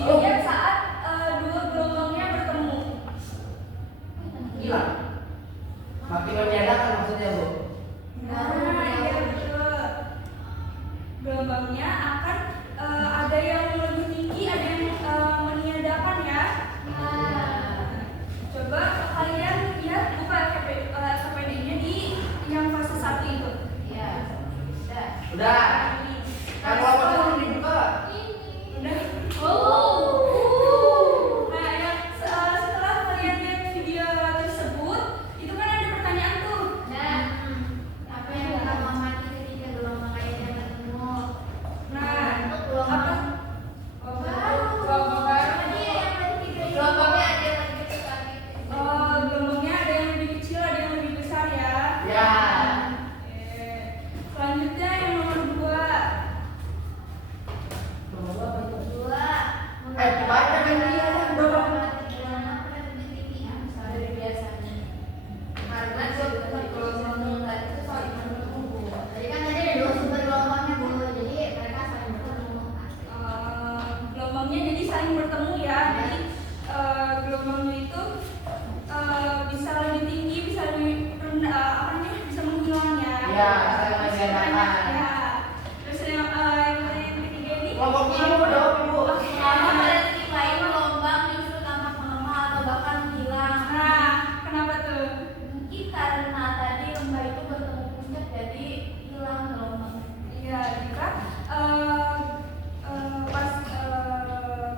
dia saat dua gelombangnya bertemu. Hilang. Makin meniadakan maksudnya, Bu. Nah, iya betul. Gelombangnya akan ada yang lebih tinggi, ada yang meniadakan ya. Coba kalian lihat buka LKPD-nya di yang fase 1 itu. Udah. Kalau apa dibuka? Udah. Nah, yang setelah kalian lihat video tersebut, itu kan ada pertanyaan tuh. Nah, apa? Gelombangnya ada yang lebih kecil, ada yang lebih besar ya. Ya. Oke. Selanjutnya yang nomor 2. Gimana kan dia? Gelombangnya jadi saling bertemu ya. Jadi gelombangnya itu bisa lebih tinggi, bisa lebih rendah, bisa menghilang ya. Ya, saling meniadakan. Ya. Terus yang ketiga ini Kelompoknya udah, Bu. Nah, kenapa tuh? Iya, jika pas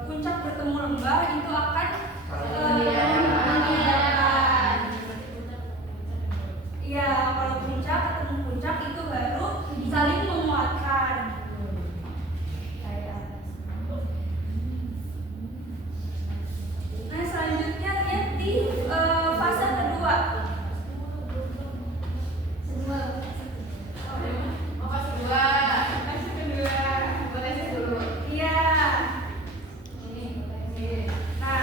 puncak bertemu lembah itu akan meniadakan. Iya, kalau puncak ketemu puncak itu baru saling menguatkan. Nah, selanjutnya lihat di fase kedua. Fase kedua. Iya. Nah,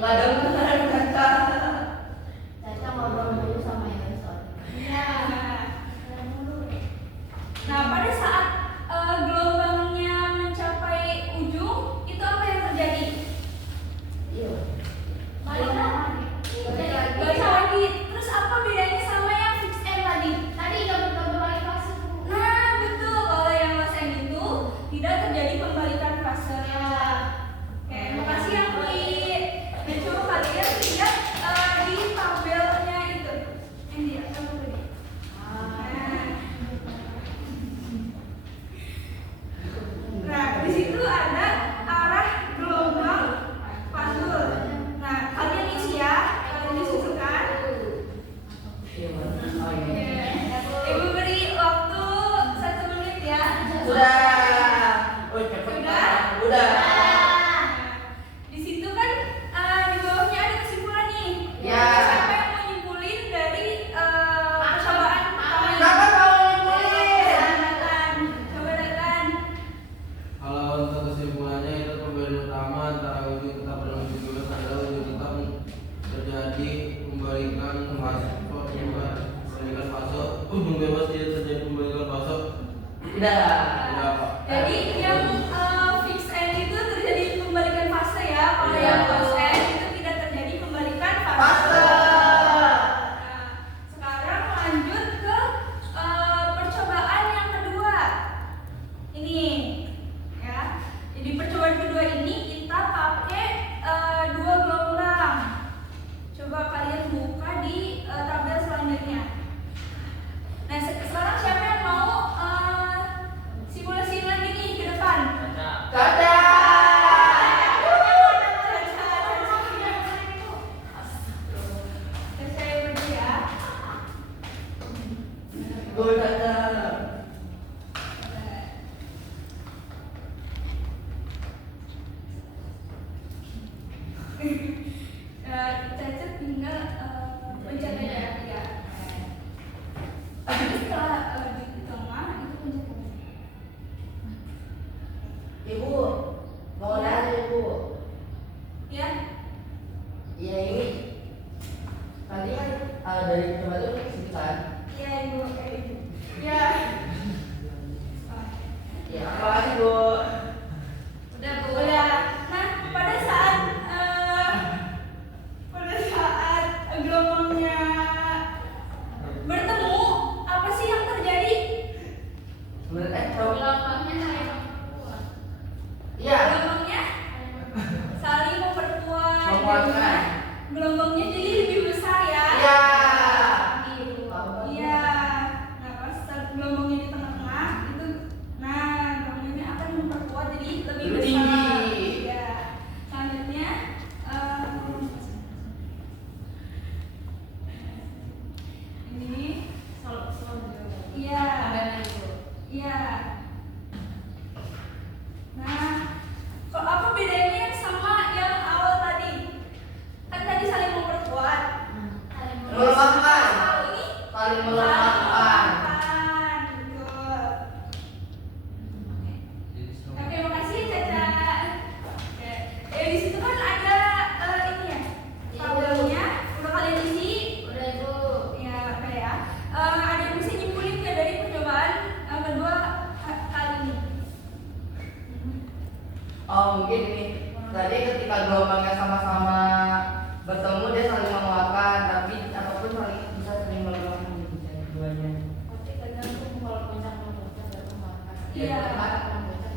Nggak dengar kata. Caca ngobrol dulu sama Yunus. Iya. Nah, pada saat gelombangnya mencapai ujung, itu apa yang terjadi? Iya. Balik lagi. Balik lagi. Terus apa bedanya sama yang fix end tadi? Tadi double balik fase. Nah, betul. Kalau yang lost end itu tidak terjadi pembalikan fase. Oke, makasih yang di. Dan coba kalian lihat di tabelnya itu. Yang di atas tadi. Nah, di situ ada arah gelombang pantul. Nah, kalian isi ya, kalian disusulkan. Iya, benar. Oh iya. Ibu beri waktu 1 menit ya. Sudah. Oh, cepet. Sudah? Udah. Nah, di situ kan di bawahnya ada kesimpulan nih. Ya. Siapa yang mau nyimpulin dari percobaan pertama ini? Kenapa kau nyimpulin? Nathan, coba Nathan. Kalau untuk kesimpulannya itu perbedaan utama antara ujung tetap dan ujung bebas adalah ujung tetap terjadi pembalikan fase, ujung bebas tidak terjadi pembalikan fase. Tidak. Tidak, Pak. Jadi yang fix end itu terjadi pembalikan fase ya. Kalau Ya. yang lost end itu tidak terjadi pembalikan fase. Fase. Nah, sekarang lanjut ke percobaan yang kedua. Ini ya. Jadi percobaan kedua ini kita pakai 2 gelombang. Coba kalian buka di tabel selanjutnya. Nah, sekarang siapa yang mau simulasi lagi nih ke depan? Caca. Saya berdua ya. Gue Caca. Caca tinggal pencet aja ya. Setelah di tengah itu pencet aja. Ibu, mau nanya ibu. Ya. Iya ini. Tadi kan dari coba itu segitu kan? Iya ibu. Ya. Ya, makasih bu. Udah bu. Udah. Nah, pada saat gelombangnya bertemu, apa sih yang terjadi? Sebenarnya coba. Gelombangnya saling memperkuat. Iya. Gelombangnya saling memperkuat. Menguatkan. jadinya Gelombangnya jadi lebih besar ya. Iya. Gitu. Iya. Nah, pas saat gelombangnya di tengah-tengah itu, nah gelombangnya akan memperkuat jadi lebih Lebih besar. tinggi. Iya. Selanjutnya, ini, iya, iya. Nah, kok apa bedanya yang sama yang awal tadi? Kan tadi saling memperkuat. Melemahkan. Kalau ini Saling melemahkan. Betul. Oke, makasih Caca. Oke. Di situ kan ada ini ya. Tabelnya udah kalian isi. Udah ibu. Ya, oke ya. Ada yang bisa nyimpulin nggak dari percobaan kedua kali ini? Oh mungkin ini tadi ketika gelombangnya sama-sama bertemu dia saling menguatkan, tapi ataupun saling bisa saling melemahkan gitu ya keduanya. Tapi tergantung kalau puncak mau puncak baru makan. Iya. Kalau puncak bisa makan.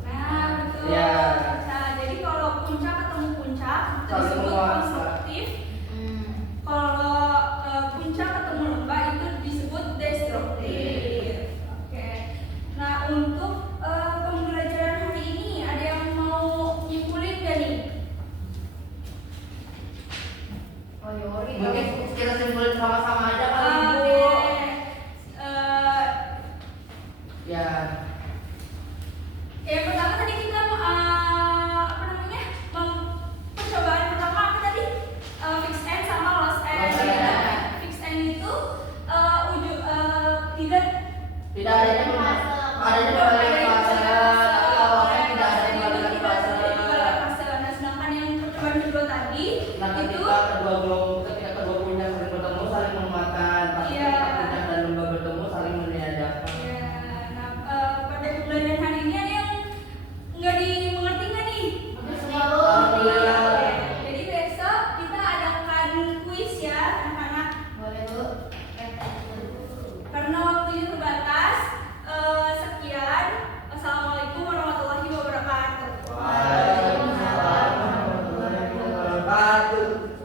Nah, betul. Iya. Caca. Jadi kalau puncak ketemu puncak itu Saling disebut menguatkan. konstruktif. Kalau puncak ketemu lembah itu disebut destruktif. Oke. Nah, untuk pembelajaran hari ini ada yang mau nyimpulin gak nih? Oh Yori. Mungkin kita simpulin sama-sama aja kali ibu. Oke. Ya. Yang pertama tadi kita apa namanya? Percobaan pertama apa tadi? Fix end sama lost end. Lost end. Fix end itu tidak Tidak adanya pembalikan fase. Kalau tidak ada pembalikan fase. Nah, sedangkan yang percobaan kedua tadi lagi Nah, itu ketika kedua puncak saling bertemu saling menguatkan, pas Iya. ketika puncak dan lembah bertemu saling meniadakan. ya. Nah, pada pembelajaran hari ini ada yang nggak dimengerti nggak nih? Alhamdulillah. Oke. Jadi besok kita adakan kuis ya anak-anak. Boleh Bu. Karena waktunya terbatas, sekian. Assalamualaikum warahmatullahi wabarakatuh. Waalaikumsalam warahmatullahi wabarakatuh.